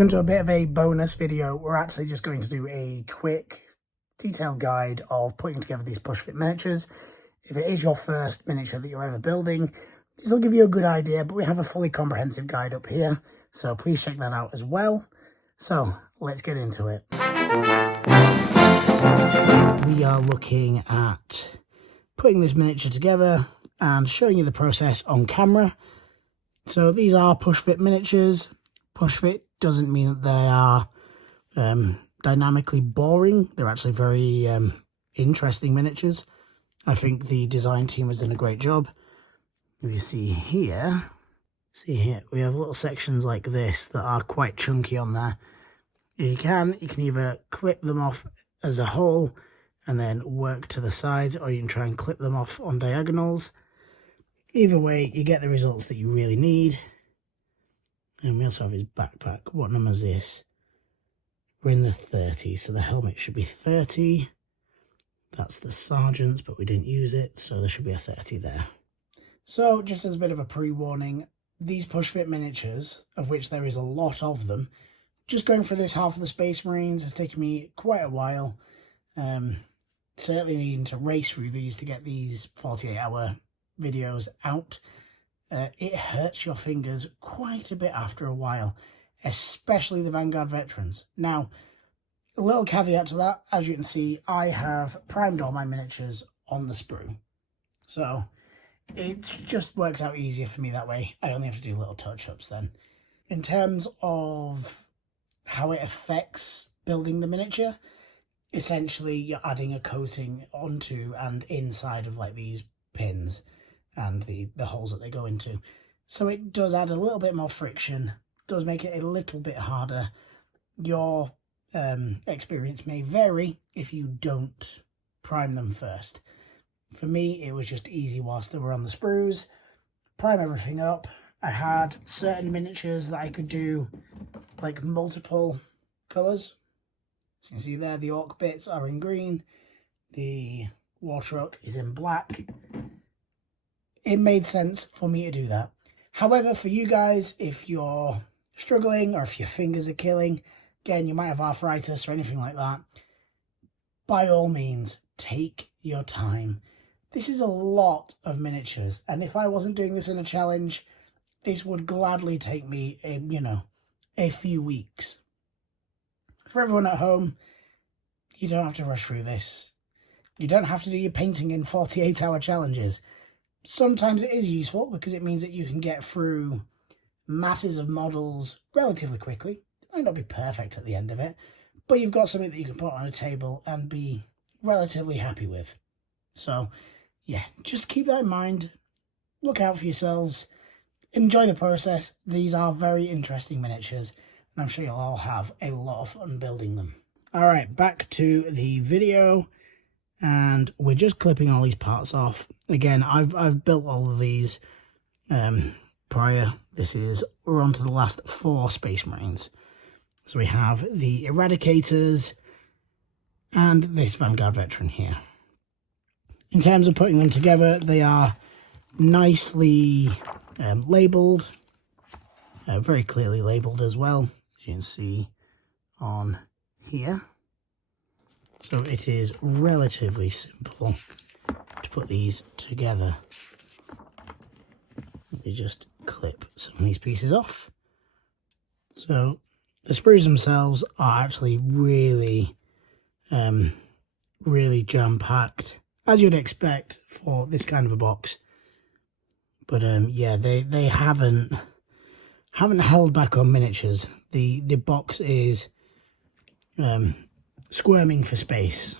Welcome to a bit of a bonus video. We're actually just going to do a quick detailed guide of putting together these push fit miniatures. If it is your first miniature that you're ever building, this will give you a good idea, but we have a fully comprehensive guide up here, so please check that out as well. So let's get into it. We are looking at putting this miniature together and showing you the process on camera. So these are push fit miniatures. Push fit doesn't mean that they are dynamically boring. They're actually very interesting miniatures. I think the design team has done a great job. If you see here, we have little sections like this that are quite chunky on there. You can either clip them off as a whole and then work to the sides, or you can try and clip them off on diagonals. Either way, you get the results that you really need. And we also have his backpack. What number is this? We're in the 30s, so the helmet should be 30. That's the sergeant's, but we didn't use it, so there should be a 30 there. So, just as a bit of a pre-warning, these push fit miniatures, of which there is a lot of them, just going for this half of the Space Marines has taken me quite a while. Certainly needing to race through these to get these 48-hour videos out. It hurts your fingers quite a bit after a while, especially the Vanguard Veterans. Now, a little caveat to that, as you can see, I have primed all my miniatures on the sprue. So it just works out easier for me that way. I only have to do little touch-ups then. In terms of how it affects building the miniature, essentially you're adding a coating onto and inside of like these pins and the holes that they go into. So it does add a little bit more friction, does make it a little bit harder. Your experience may vary if you don't prime them first. For me, it was just easy whilst they were on the sprues. Prime everything up. I had certain miniatures that I could do like multiple colours. So you can see there, the orc bits are in green. The war truck is in black. It made sense for me to do that. However, for you guys, if you're struggling or if your fingers are killing, again, you might have arthritis or anything like that, by all means, take your time. This is a lot of miniatures, and if I wasn't doing this in a challenge, this would gladly take me, a few weeks. For everyone at home, you don't have to rush through this. You don't have to do your painting in 48-hour challenges. Sometimes it is useful because it means that you can get through masses of models relatively quickly. It might not be perfect at the end of it, but you've got something that you can put on a table and be relatively happy with. So, yeah, just keep that in mind. Look out for yourselves. Enjoy the process. These are very interesting miniatures, and I'm sure you'll all have a lot of fun building them. All right, back to the video. And we're just clipping all these parts off. Again, I've built all of these prior. We're on to the last 4 Space Marines. So we have the Eradicators and this Vanguard Veteran here. In terms of putting them together, they are nicely labelled, very clearly labelled as well, as you can see on here. So it is relatively simple to put these together. Let me just clip some of these pieces off. So the sprues themselves are actually really, really jam-packed, as you'd expect for this kind of a box. But yeah, they haven't held back on miniatures. The box is squirming for space.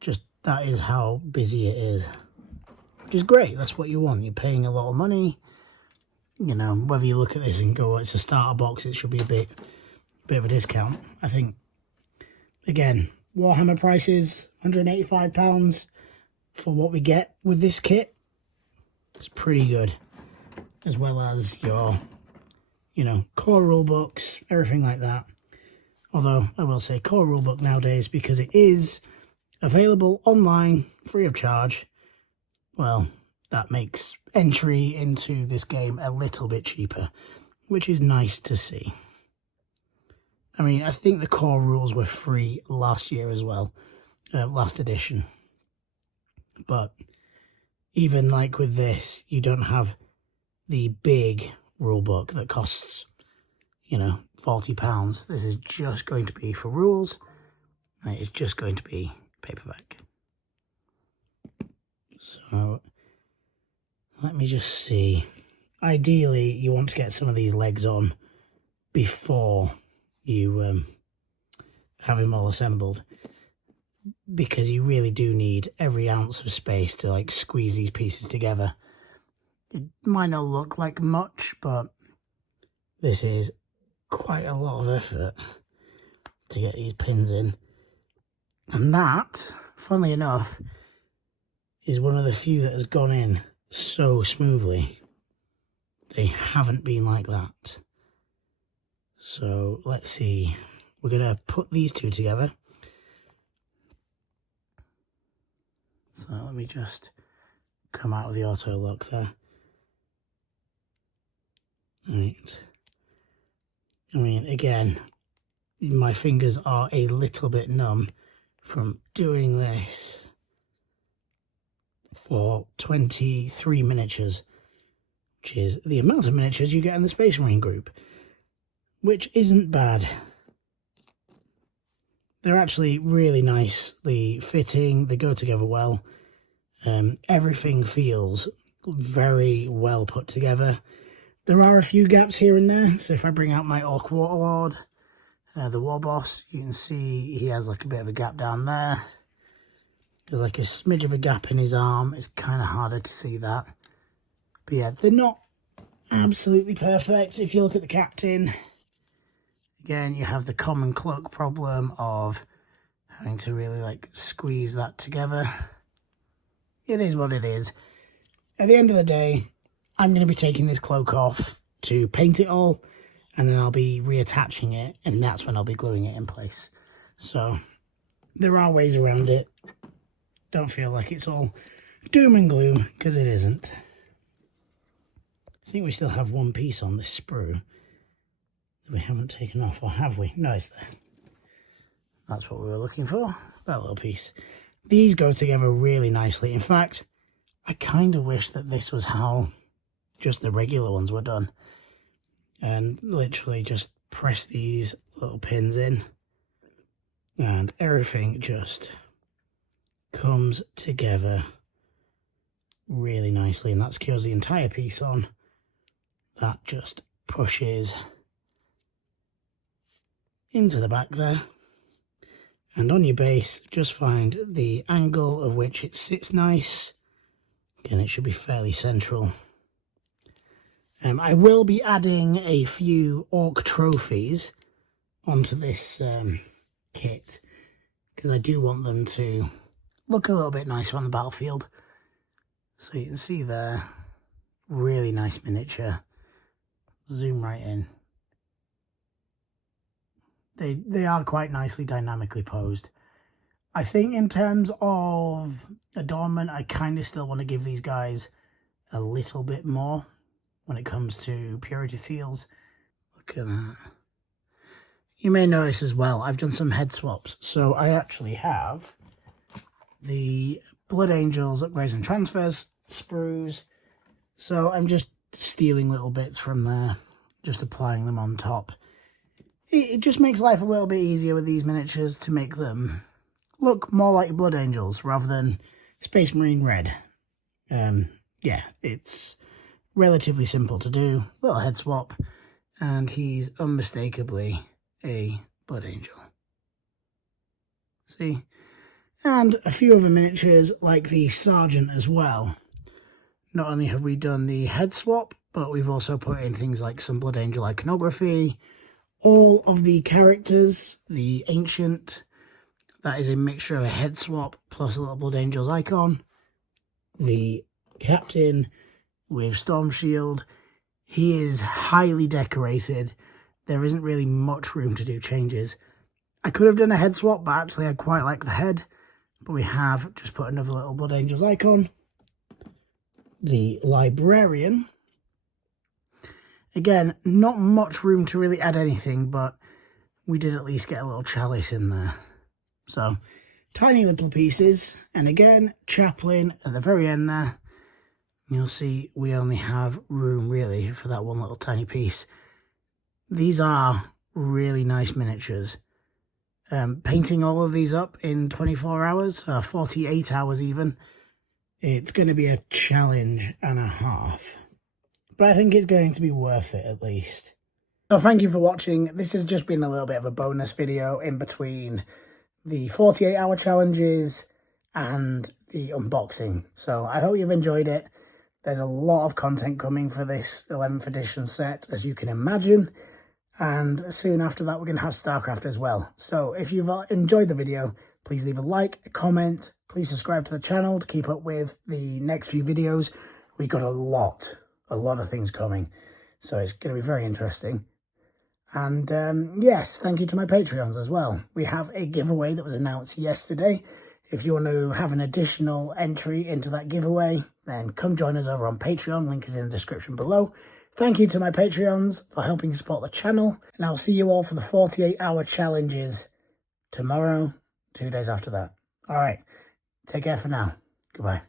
Just that is how busy it is, which is great. That's what you want. You're paying a lot of money, whether you look at this and go, it's a starter box, it should be a bit of a discount. I think, again, Warhammer prices, £185 for what we get with this kit. It's pretty good, as well as your core rule books, everything like that. Although I will say core rulebook nowadays, because it is available online free of charge, well, that makes entry into this game a little bit cheaper, which is nice to see. I mean, I think the core rules were free last year as well, last edition. But even like with this, you don't have the big rule book that costs, you know, £40. This is just going to be for rules. And it's just going to be paperback. So let me just see. Ideally, you want to get some of these legs on before you have him all assembled, because you really do need every ounce of space to like squeeze these pieces together. It might not look like much, but this is quite a lot of effort to get these pins in. And that, funnily enough, is one of the few that has gone in so smoothly. They haven't been like that. So let's see. We're going to put these two together. So let me just come out of the auto lock there. Right. I mean, again, my fingers are a little bit numb from doing this for 23 miniatures, which is the amount of miniatures you get in the Space Marine group, which isn't bad. They're actually really nicely fitting, they go together well. Everything feels very well put together. There are a few gaps here and there, so if I bring out my Orc Warlord, the War Boss, you can see he has like a bit of a gap down there. There's like a smidge of a gap in his arm. It's kind of harder to see that. But yeah, they're not absolutely perfect. If you look at the Captain, again, you have the common cloak problem of having to really like squeeze that together. It is what it is. At the end of the day, I'm going to be taking this cloak off to paint it all, and then I'll be reattaching it, and that's when I'll be gluing it in place. So there are ways around it. Don't feel like it's all doom and gloom, because it isn't. I think we still have one piece on this sprue that we haven't taken off, or have we? No, it's there. That's what we were looking for, that little piece. These go together really nicely. In fact, I kind of wish that this was how just the regular ones were done. And literally just press these little pins in, and everything just comes together really nicely, and that secures the entire piece on. That just pushes into the back there, and on your base just find the angle of which it sits nice. Again, it should be fairly central. I will be adding a few Orc trophies onto this kit, because I do want them to look a little bit nicer on the battlefield. So you can see there, really nice miniature. Zoom right in. They are quite nicely dynamically posed. I think in terms of adornment, I kind of still want to give these guys a little bit more when it comes to purity seals. Look at that. You may notice as well, I've done some head swaps. So I actually have the Blood Angels Upgrades and Transfers sprues. So I'm just stealing little bits from there, just applying them on top. It just makes life a little bit easier with these miniatures to make them look more like Blood Angels rather than Space Marine Red. Yeah, it's relatively simple to do. Little head swap, and he's unmistakably a Blood Angel. See? And a few other miniatures like the Sergeant as well. Not only have we done the head swap, but we've also put in things like some Blood Angel iconography. All of the characters, the Ancient, that is a mixture of a head swap plus a little Blood Angels icon. The Captain with Storm Shield, he is highly decorated. There isn't really much room to do changes. I could have done a head swap, but actually I quite like the head. But we have just put another little Blood Angels icon. The Librarian. Again, not much room to really add anything, but we did at least get a little chalice in there. So, tiny little pieces. And again, chaplain at the very end there. You'll see we only have room really for that one little tiny piece. These are really nice miniatures. Painting all of these up in 24 hours, 48 hours even, it's going to be a challenge and a half. But I think it's going to be worth it at least. So thank you for watching. This has just been a little bit of a bonus video in between the 48-hour challenges and the unboxing. So I hope you've enjoyed it. There's a lot of content coming for this 11th edition set, as you can imagine. And soon after that, we're going to have StarCraft as well. So if you've enjoyed the video, please leave a like, a comment. Please subscribe to the channel to keep up with the next few videos. We've got a lot of things coming. So it's going to be very interesting. And yes, thank you to my Patreons as well. We have a giveaway that was announced yesterday. If you want to have an additional entry into that giveaway, then come join us over on Patreon. Link is in the description below. Thank you to my Patreons for helping support the channel. And I'll see you all for the 48-hour challenges tomorrow, 2 days after that. All right, take care for now. Goodbye.